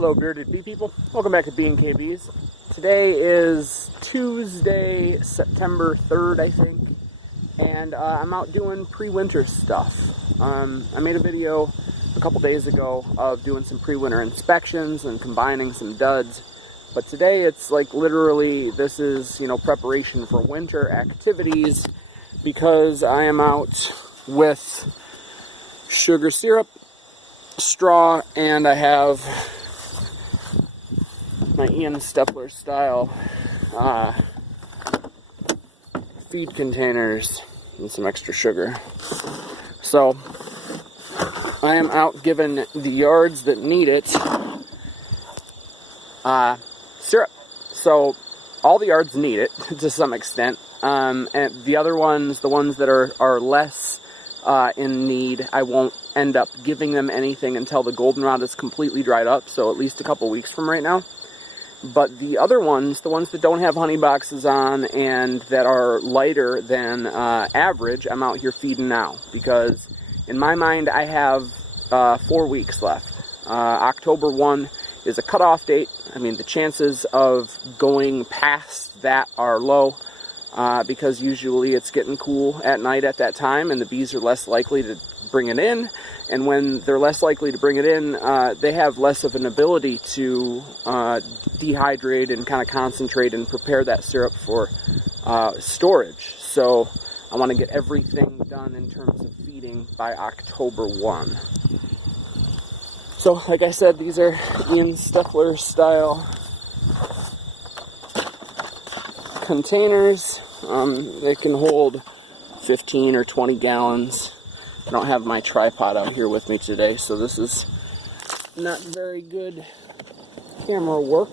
Hello bearded bee people, welcome back to B&K Today is Tuesday, September 3rd I think, and I'm out doing pre-winter stuff. I made a video a couple days ago of doing some pre-winter inspections and combining some duds, but today it's like literally this is, preparation for winter activities because I am out with sugar syrup, straw, and I have my Ian Stepler style feed containers and some extra sugar. So I am out giving the yards that need it syrup. So all the yards need it to some extent, and the other ones, the ones that are less in need, I won't end up giving them anything until the goldenrod is completely dried up, so at least a couple weeks from right now. But the other ones, the ones that don't have honey boxes on and that are lighter than average, I'm out here feeding now because in my mind I have 4 weeks left. October 1 is a cutoff date. I mean, the chances of going past that are low because usually it's getting cool at night at that time and the bees are less likely to bring it in. And when they're less likely to bring it in, they have less of an ability to dehydrate and kind of concentrate and prepare that syrup for storage. So I want to get everything done in terms of feeding by October 1. So like I said, these are Ian Stepler style containers. They can hold 15 or 20 gallons. I don't have my tripod out here with me today, so this is not very good camera work,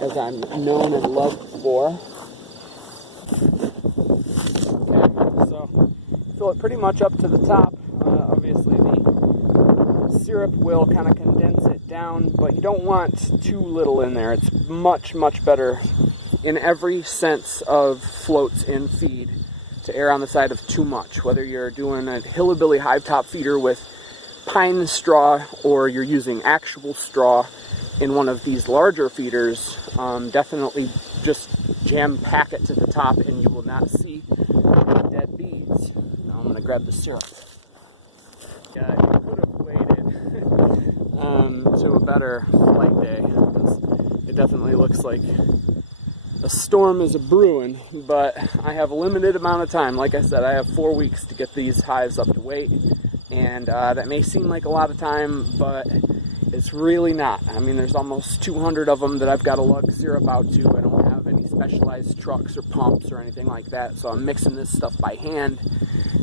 as I'm known and loved for. Okay, so fill it pretty much up to the top. Obviously the syrup will kind of condense it down, but you don't want too little in there. It's much, much better in every sense of floats in feed to err on the side of too much, whether you're doing a hillbilly hive top feeder with pine straw or you're using actual straw in one of these larger feeders. Definitely just jam pack it to the top and you will not see dead bees. Now I'm going to grab the syrup. Yeah, you could have waited to a better flight day. It definitely looks like a storm is a-brewing, but I have a limited amount of time. Like I said, I have 4 weeks to get these hives up to weight, and that may seem like a lot of time, but it's really not. I mean, there's almost 200 of them that I've got to lug syrup out to. I don't have any specialized trucks or pumps or anything like that, so I'm mixing this stuff by hand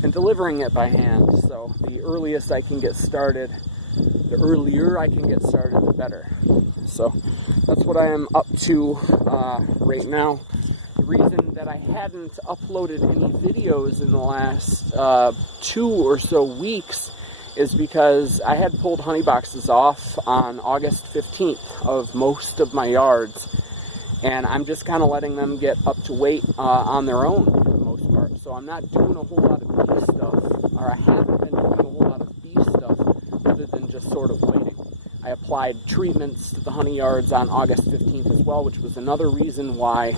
and delivering it by hand. So the earliest I can get started, the earlier I can get started, the better. So that's what I am up to right now. The reason that I hadn't uploaded any videos in the last 2 or so weeks is because I had pulled honey boxes off on August 15th of most of my yards, and I'm just kind of letting them get up to weight on their own for the most part. So I'm not doing a whole lot of bee stuff, or I haven't been doing a whole lot of bee stuff other than just sort of waiting. I applied treatments to the honey yards on August 15th as well, which was another reason why,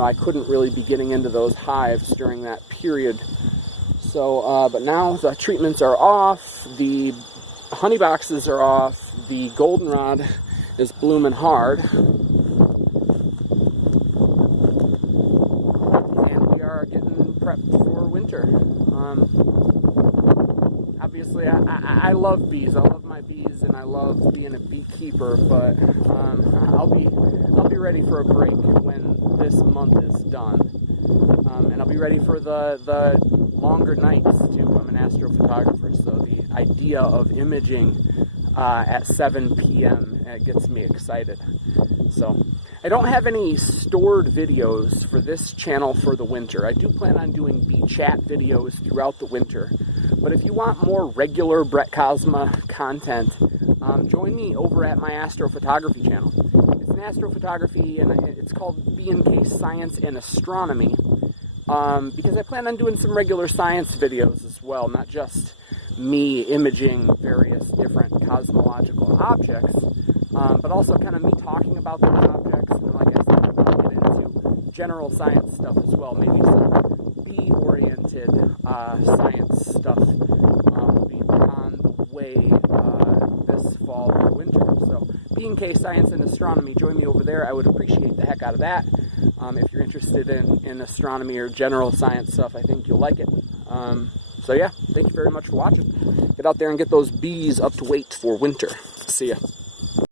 I couldn't really be getting into those hives during that period. So, but now the treatments are off, the honey boxes are off, the goldenrod is blooming hard, and we are getting prepped for winter. Obviously, I love bees. I love my bees, and I love being a beekeeper. But I'll be ready for a break when this month is done, and I'll be ready for the longer nights too. I'm an astrophotographer, so the idea of imaging at 7 p.m. Gets me excited. So I don't have any stored videos for this channel for the winter. I do plan on doing bee chat videos throughout the winter. But if you want more regular Brett Cosma content, join me over at my astrophotography channel. It's an astrophotography, and it's called B&K Science and Astronomy, because I plan on doing some regular science videos as well, not just me imaging various different cosmological objects, but also kind of me talking about those objects. And like I said, I'll get into general science stuff as well, maybe some bee-oriented science stuff will be on the way this fall or winter. So B&K Science and Astronomy, join me over there. I would appreciate the heck out of that. If you're interested in astronomy or general science stuff, I think you'll like it. So yeah, thank you very much for watching. Get out there and get those bees up to weight for winter. See ya.